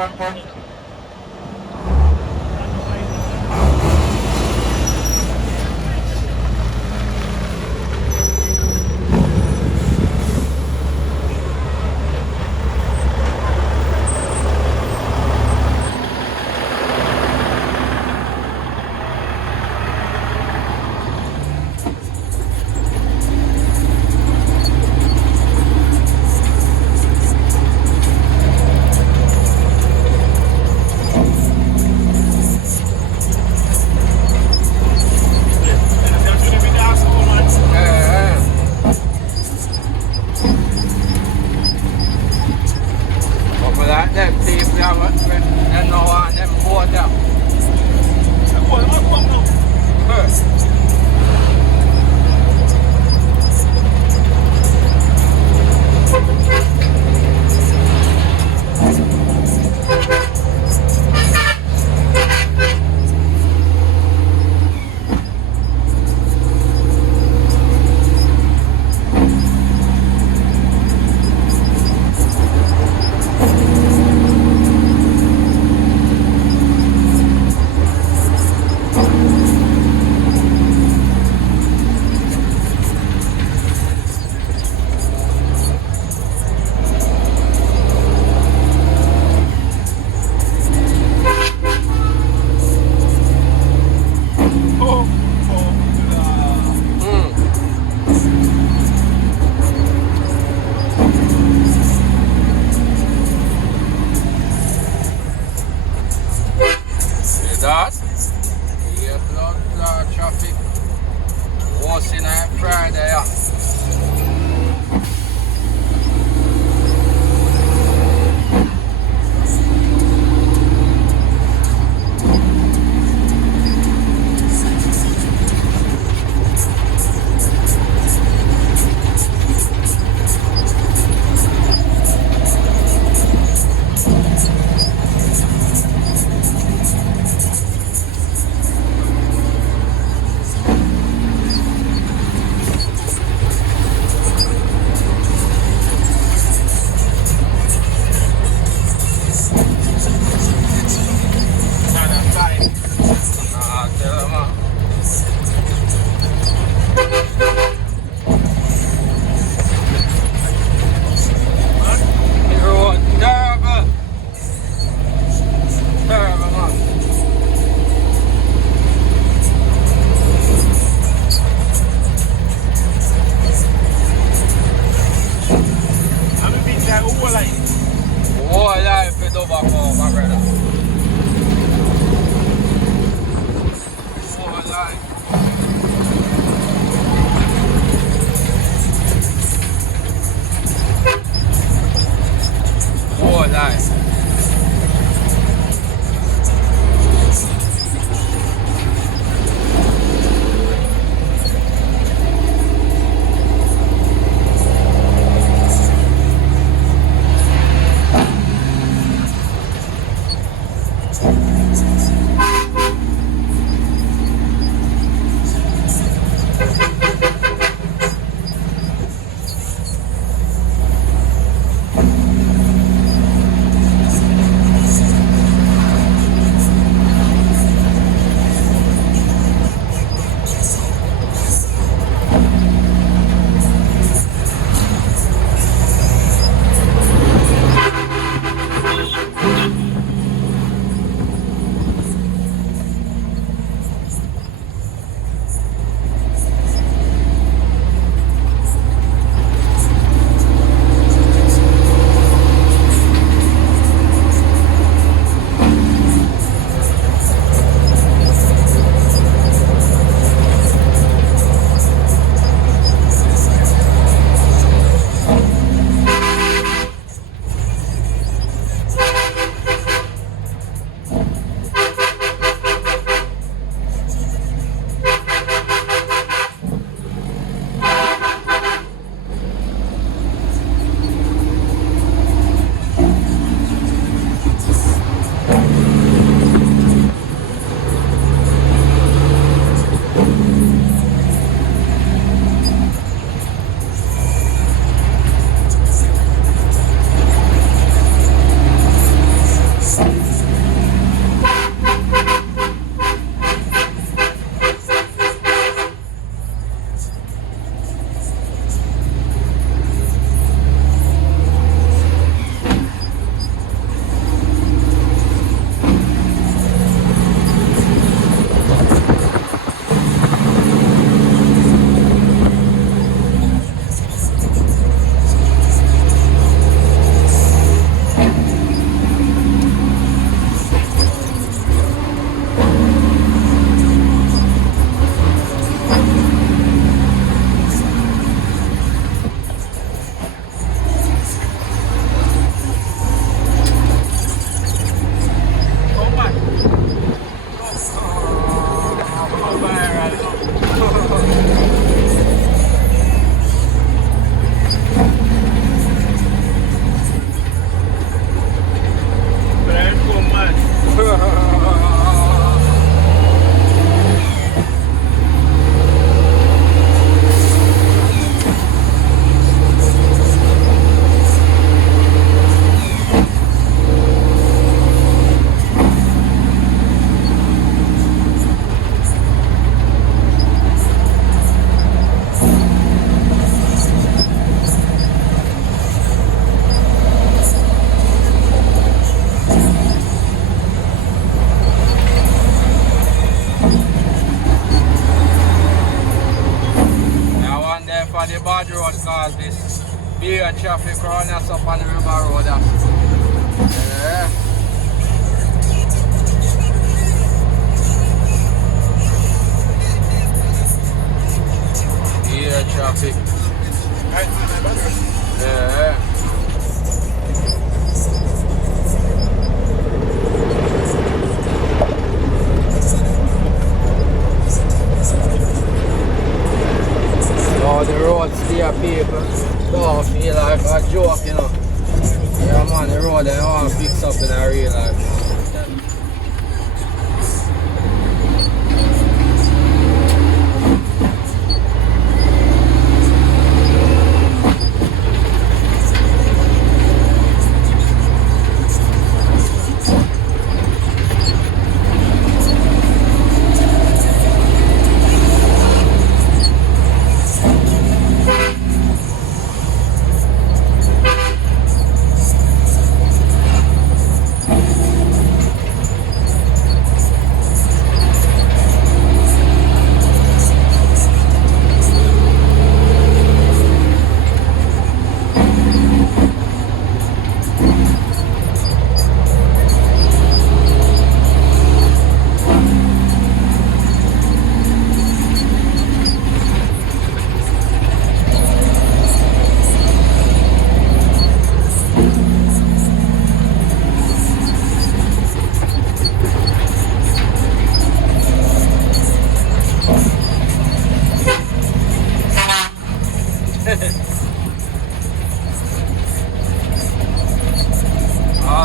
บอกไปแล้วได้ตีมยาวเป็นแน่นอนได้บัวจ้ะเออthat here blood traffic was in a Friday ja. on the bad road cause this beer traffic running us up on the river road. Yeah. Beer traffic. Yeah. Oh, the road steer people don't feel like a joke, you know. Yeah man, the road they all fix up in a real life.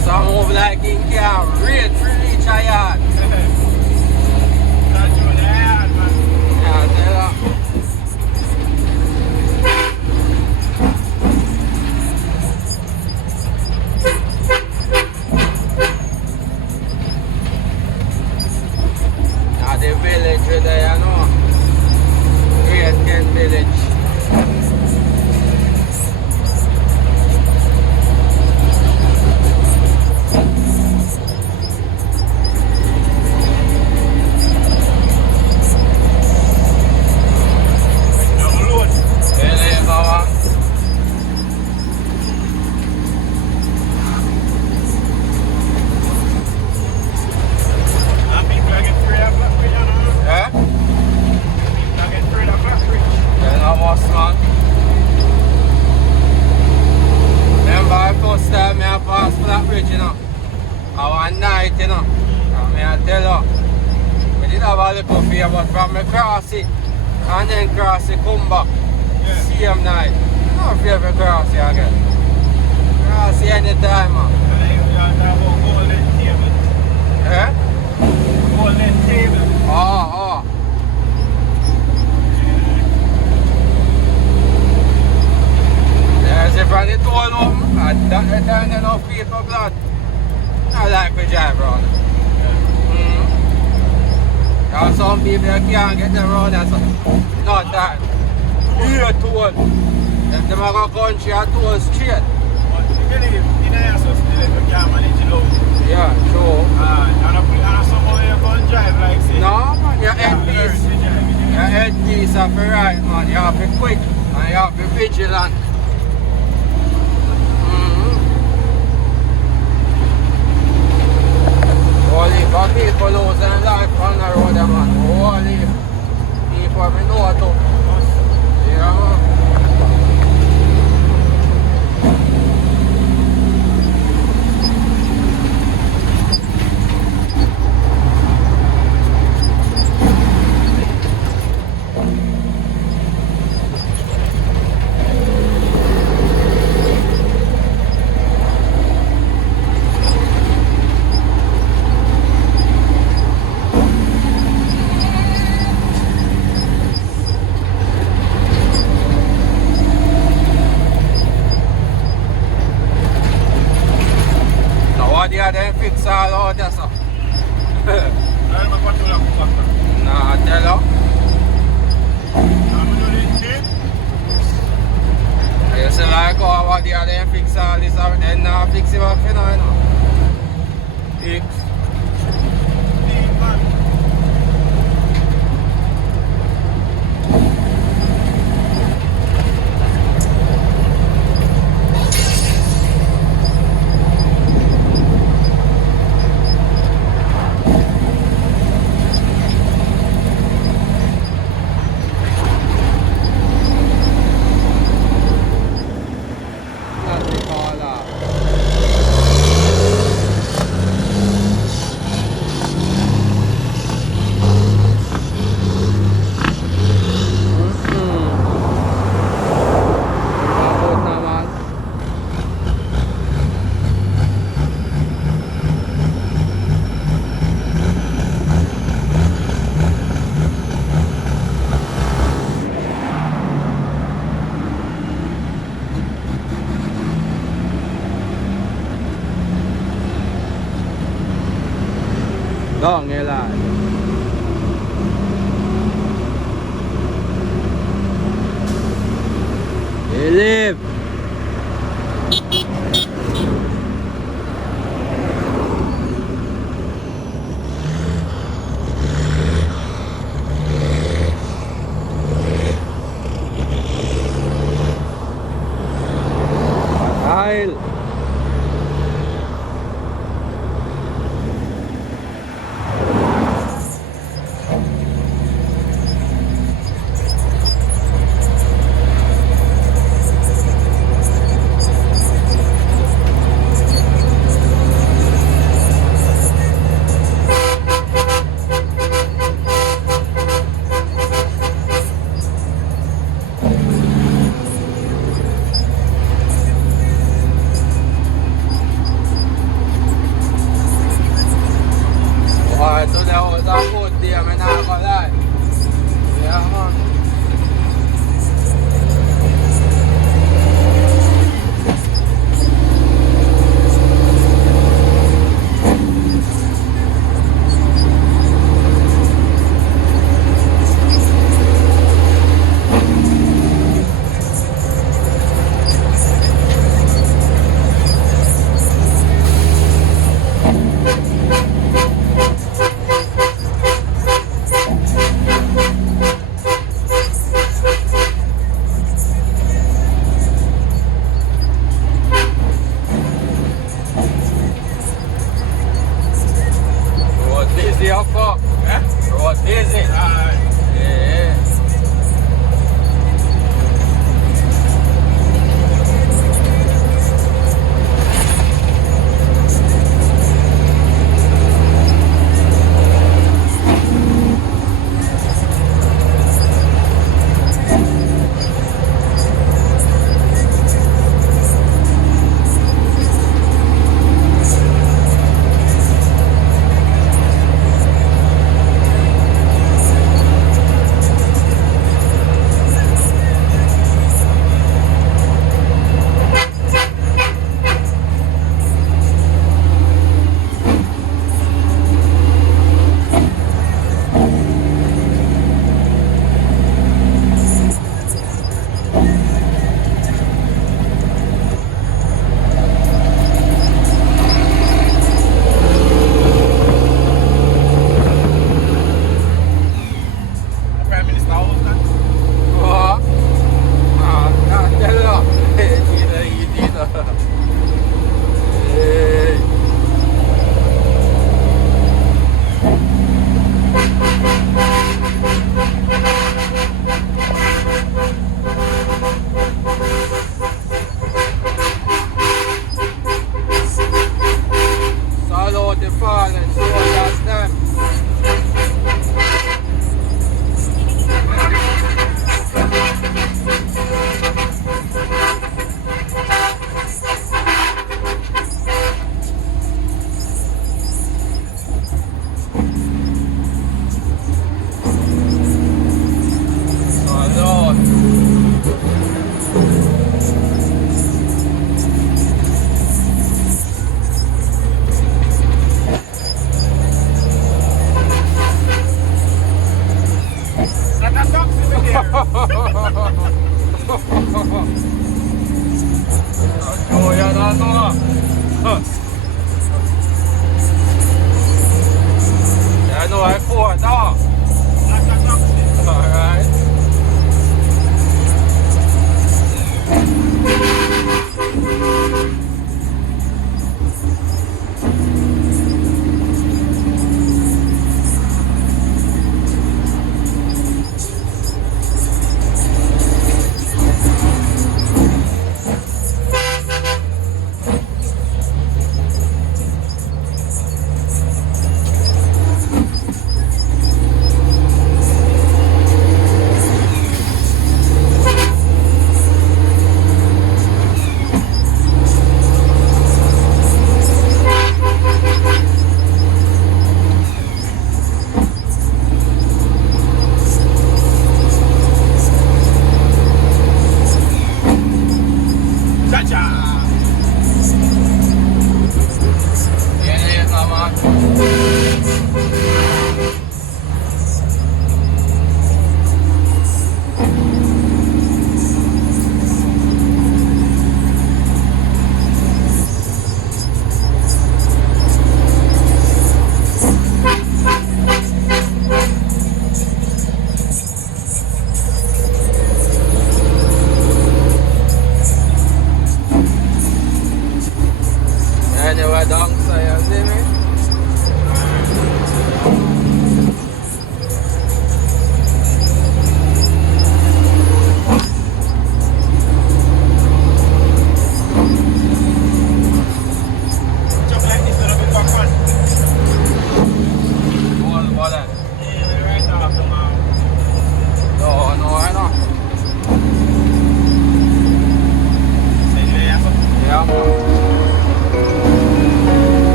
So I move like in car, reach a yard. Not doing that, man. Yeah, tell her. Now the village there, you know. Great Kent village. You know, our night, you know, and I tell you, we did have a little fear, but from me cross it, and then cross it, come back, same night, no fear for cross it again, cross it anytime, man. Golden table. Eh? Golden table. Oh. There's if I did all home, at that time enough people blood. I like to drive around. There are some people that can't get them around there, so not that. Here toll. If they go country and toll straight. But you believe in the house, you can't manage it out. Yeah, sure. And someone you can drive like say. No man, your headpiece. Your headpiece have to right, man. You have to be quick and you have to be vigilant. Holy for people losing life on the road, man. Holy people we know too. Yeah, man. They fix all out there, so. Nah, tell her. You see like how over there they fix all this out, then now fix it up, you know. Fix. ท้องไงล่ะรีบไทยตัวเดียวจะพูดเดียวไม่น่าก็ได้เดี๋ยวมันเสียวก็รถดีสิโอ้ยนะตัวเดี๋ยวหน่วยปวดต่อ Alright.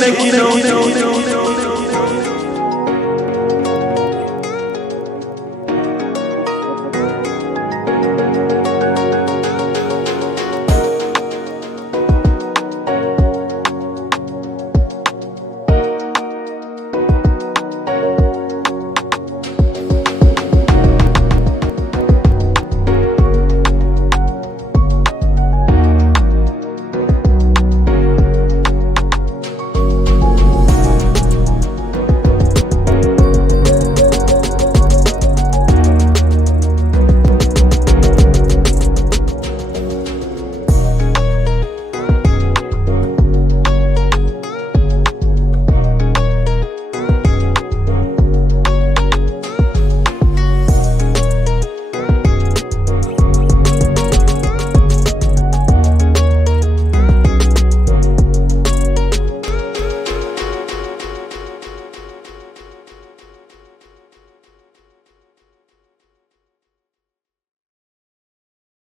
make it out.